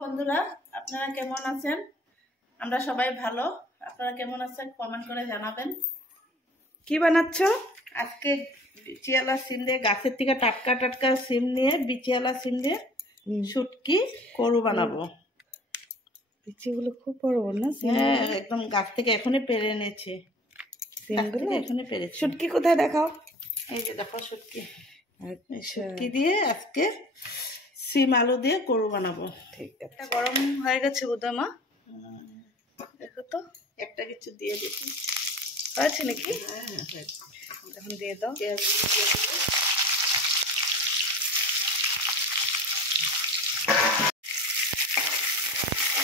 বন্ধুরা আপনারা কেমন আছেন? আমরা সবাই ভালো। আপনারা কেমন আছেন কমেন্ট করে জানাবেন। কি বানাচ্ছ? আজকে বিচিয়ালা সিম দিয়ে, গাছের থেকে টাটকা টাটকা সিম নিয়ে বিচিয়ালা সিম দিয়ে শুটকি করু বানাবো। বিচিগুলো খুব বড় বড় না? হ্যাঁ, একদম গাছ থেকে এখনই পেরে এনেছে সিমগুলো, এখনই পেরেছে। শুটকি কোথায় দেখাও? এই যে দেখো শুটকি। আচ্ছা, শুটকি দিয়ে আজকে সিম আলু দিয়ে করু বানাবো। ঠিক আছে। গরম হয়ে গেছে বোধহয় মা, দেখো তো একটা কিছু দিয়ে দেখি হয়েছে নাকি। হ্যাঁ, এখন দিয়ে দাও।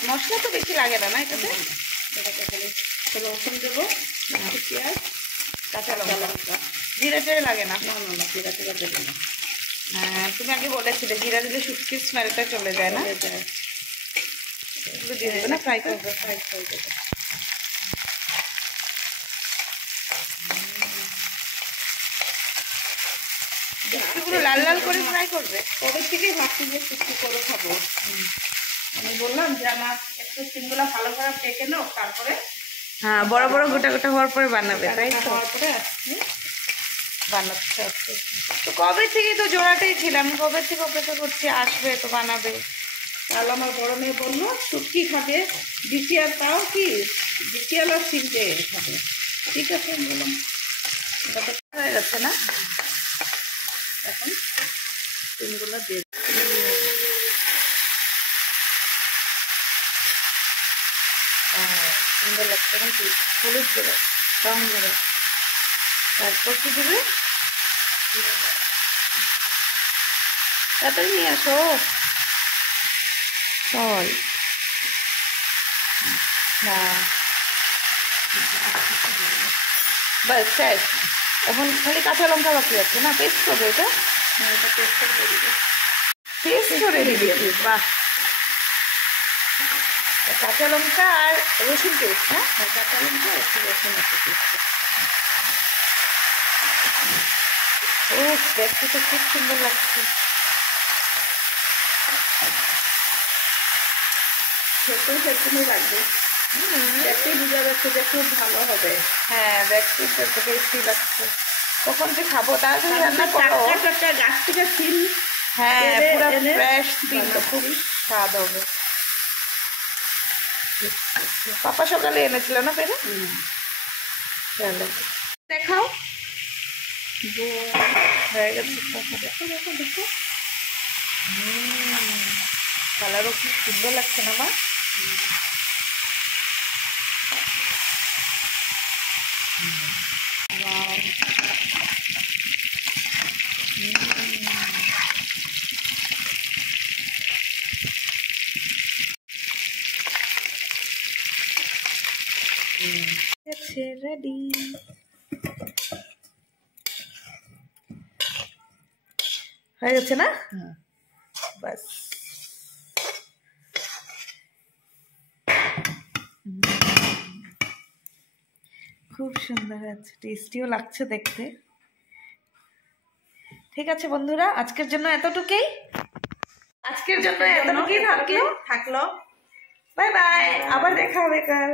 মশলা তো বেশি লাগে না, এটাতে রসুন দেবো, পেঁয়াজ, কাঁচা লঙ্কা। জিরা টিরা লাগে না? না, জিরা টিরা দেবো না। হ্যাঁ, তুমি আগে বলেছিলে জিরা দিলে শুটকির স্মেলটা চলে যায় না? এগুলো দিয়ে দেবে না? ফ্রাই করবে? ফ্রাই করে দেবো। শুটকিগুলো লাল লাল করে ফ্রাই করবে? কবে থেকে ভাবছি যে শুটকি করে খাবো। আমি বললাম যে আমার একটু সিমগুলো ভালো করে পেকে নাও, তারপরে হ্যাঁ, বড় বড় গোটা গোটা হওয়ার পরে বানাবে, তাই তো? হওয়ার পরে আসছি বানাচ্ছে। তো কবে থেকে তো জোড়াটাই ছিলাম, কবে থেকে অপেক্ষা করছি আসবে তো বানাবে। তাহলে আমার বড় মেয়ে বললো শুটকি খাবে, বিচিয়াল, তাও কি বিচিয়াল আর সিম দিয়ে খাবে। ঠিক আছে আমি বললাম হয়ে গেছে না? এখন সিমগুলো দিয়ে সুন্দর লাগছে। এখন কি হলুদ দেবে, রং দেবে, তারপর কি দেবে? তাড়াতাড়ি নিয়ে আসো। চল বাস শেষ। এখন খালি কাঁচা লঙ্কা বাকি আছে না? পেস্ট করবে এটা? পেস্ট করে দিবি? বাহ, কাঁচা লঙ্কা আর রসুন পেস্ট না? কাঁচা লঙ্কা একটু রসুন আছে পেস্ট। ও, দেখতে তো খুব সুন্দর লাগছে। সেরকমই লাগবে, দেখতেই বোঝা যাচ্ছে যে খুব ভালো হবে। হ্যাঁ, দেখতে তো টেস্টি লাগছে। কখন যে খাবো, তাড়াতাড়ি রান্না করো। টাটকা গাছ থেকে সিম, হ্যাঁ, পুরো ফ্রেশ সিম, খুব স্বাদ হবে। পাপা সকালে এনেছিল না পেরে? চলো দেখাও। হয়ে গেছে। দেখো কালারও খুব সুন্দর লাগছে না মা? রেডি। হয়ে গেছে না? বাস। খুব সুন্দর আছে, টেস্টিও লাগছে দেখতে। ঠিক আছে বন্ধুরা, আজকের জন্য এতটুকুই। থাকলো। বাই বাই, আবার দেখা হবে কাল।